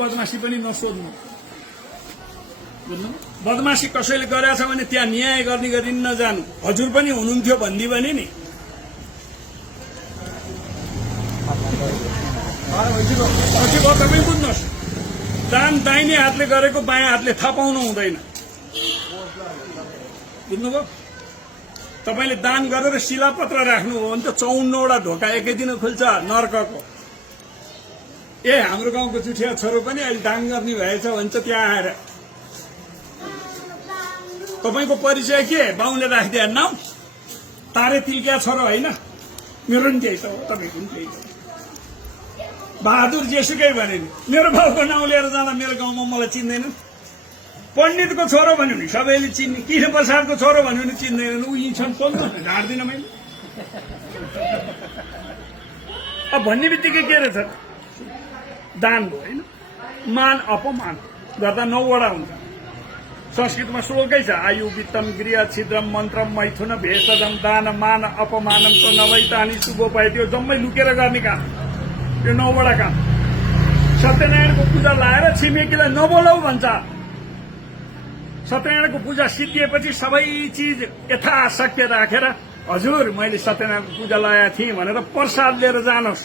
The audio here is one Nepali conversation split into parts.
बदमाशी पनि नसोध्नु बुझ्नु बदमाशी कसैले गरेछ भने त्यहाँ न्याय गर्ने गरी नजानु हजुर पनि हुनुहुन्थ्यो भन्दी पनि नि पछि भयो तपाईँ बुझ्नुहोस् दान दाहिने हातले गरेको बायाँ हातले थाहा पाउनु हुँदैन बुझ्नुभयो तपाईले दान गरेर शिलापत्र राख्नु हो भने त 54 वटा ढोका एकै दिन खुल्छ नर्कको ए हाम्रो गाउँको चुठिया छोरो पनि अहिले दान गर्ने भएछ भन्छ त्यहाँ आएर तपाईको परिचय के बाउले राखिदिए नाम तारे तिल्किया छोरो होइन मेरो नि त्यही त हो तपाईको नि त्यही त बहादुर जेसुकै भने नि मेरो बाउको नाउँ लिएर जाँदा मेरो गाउँमा मलाई चिन्दैन पण्डितको छोरो भन्यो नि सबैले चिन्ने कृष्ण प्रसादको छोरो भन्यो नि चिन्दैनन् ऊ यी छन् बोल्नु ढाड्दिनँ मैले अब भन्ने बित्तिकै के रहेछ दान भयो होइन मान अपमान गर्दा 9 वटा हुन्छ संस्कृतमा श्लोकै छ आयु वित्तम गृह छिद्रम मन्त्रम मैथुन भेषजम दान मान अपमानम त नभइतानी शुभोपाय त्यो जम्मै लुकेर गर्ने काम त्यो 9 वटा काम सत्यनारायणको पूजा लाएर छिमेकीलाई नबोलाऊ भन्छ सत्यनारायणको पूजा सिद्धिएपछि सबै चिज यथाशक्य राखेर हजुर मैले सत्यनारायणको पूजा लगाएका थिएँ भनेर प्रसाद लिएर जानुहोस्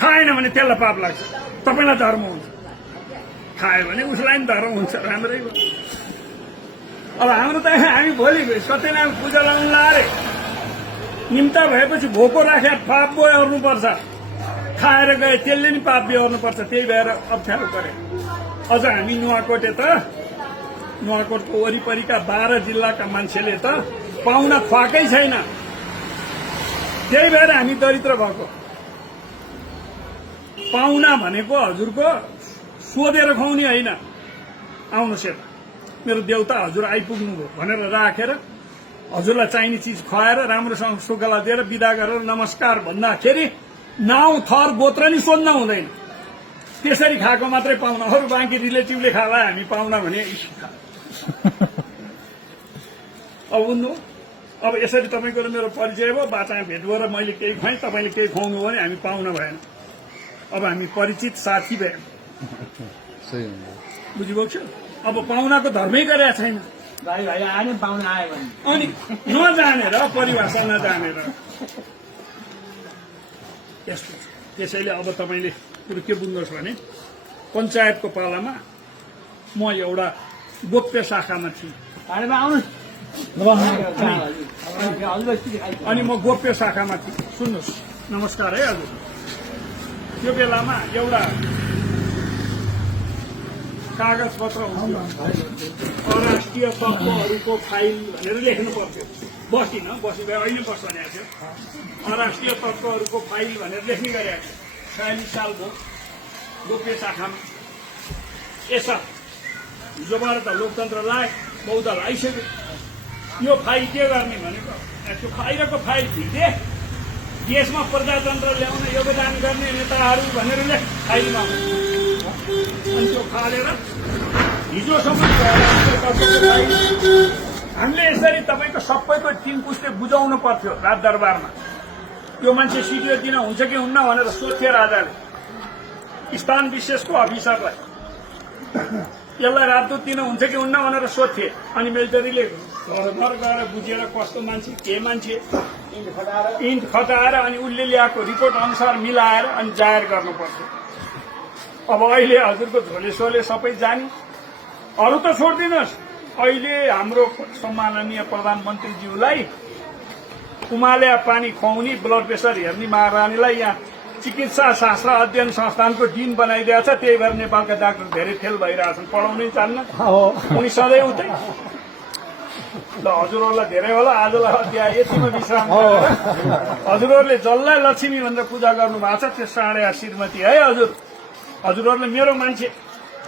खाएन भने त्यसलाई पाप लाग्छ तपाईलाई धर्म हुन्छ खायो भने उसलाई नि धर्म हुन्छ राम्रै हो अब हाम्रो त हामी भोलि सत्यनारायण पूजा लगाउनु लाएर निम्ता भएपछि भोको राखेर पाप बेहोर्नुपर्छ खाएर गए त्यसले नि पाप बेहोर्नुपर्छ त्यही भएर अप्ठ्यारो गरे अझ हामी नुवाकोटको वरिपरिका 12 जिल्लाका मान्छेले त पाउन खुवाकै छैन त्यही भएर हामी दरिद्र भएको पाउना भनेको हजुरको सोधेर खुवाउने होइन आउनुहोस् यता मेरो देउता हजुर आइपुग्नु भयो भनेर राखेर हजुरलाई चाहिने चिज खुवाएर राम्रोसँग सुगला दिएर बिदा गरेर नमस्कार भन्दाखेरि नाउँ थर गोत्र नि सोध्न हुँदैन त्यसरी खाएको मात्रै पाउना अरू बाँकी रिलेटिभले खाला हामी पाउना भने अब बुझ्नु अब यसरी तपाईँको र मेरो परिचय भयो बाचामा भेट भएर मैले केही खुवाएँ तपाईँले केही खुवाउनु भयो भने हामी पाउन भएन अब हामी परिचित साथी भयौँ बुझिरहेको छु अब पाहुनाको धर्मै गरेका छैन अनि नजानेर परिभाषा नजानेर यस्तो त्यसैले अब तपाईँले कुरो के बुझ्नुहोस् भने पञ्चायतको पालामा म एउटा गोप्य शाखामा थिएँ अनि म गोप्य शाखामा थिएँ सुन्नुहोस् नमस्कार है हजुर त्यो बेलामा एउटा कागज पत्र अराष्ट्रिय तत्त्वहरूको फाइल भनेर लेख्नु पर्थ्यो बसिन बसी गएर अहिले बस भनेको थियो अराष्ट्रिय तत्त्वहरूको फाइल भनेर लेख्ने गरेको थियो 46 साल भयो गोप्य शाखामा यसो हिजोबाट त लोकतन्त्र लाए बहुदल आइसक्यो यो फाइल के गर्ने भनेको त्यो बाहिरको फाइल थिए देशमा प्रजातन्त्र ल्याउन योगदान गर्ने नेताहरू भनेर लेख फाइलमा अनि त्यो फालेर हिजोसम्म हामीले यसरी तपाईँको सबैको 3 पुस्ते बुझाउनु पर्थ्यो राज दरबारमा त्यो मान्छे सिडिओ दिन हुन्छ कि हुन्न भनेर सोध्थे राजाले स्थान विशेषको अफिसरलाई यसलाई राजदूत दिन हुन्छ कि हुन्न भनेर सोध्थे अनि मिलिटरीले घर गएर बुझेर कस्तो मान्छे के मान्छे इन्ट खटाएर अनि उसले ल्याएको रिपोर्ट अनुसार मिलाएर अनि जाहेर गर्नु पर्थ्यो अब अहिले हजुरको झोले सोले सबै जाने अरू त छोडिदिनुहोस् अहिले हाम्रो सम्माननीय प्रधानमन्त्रीज्यूलाई उमाल्या पानी खुवाउने ब्लड प्रेसर हेर्ने महारानीलाई यहाँ चिकित्सा शास्त्र अध्ययन संस्थानको डिन बनाइदिएको छ त्यही भएर नेपालका डाक्टर धेरै फेल भइरहेछन् पढाउनै चाहन्न उनी सधैँ उतै ल हजुरहरूलाई धेरै होला आजलाई अध्याय यतिमा विश्राम गरेर हजुरहरूले जसलाई लक्ष्मी भनेर पूजा गर्नु भएको छ त्यो साँडे श्रीमती है हजुरहरूले मेरो मान्छे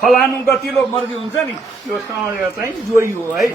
फलानु गतिलो मर्जी हुन्छ नि त्यो साँडे चाहिँ जोई हो है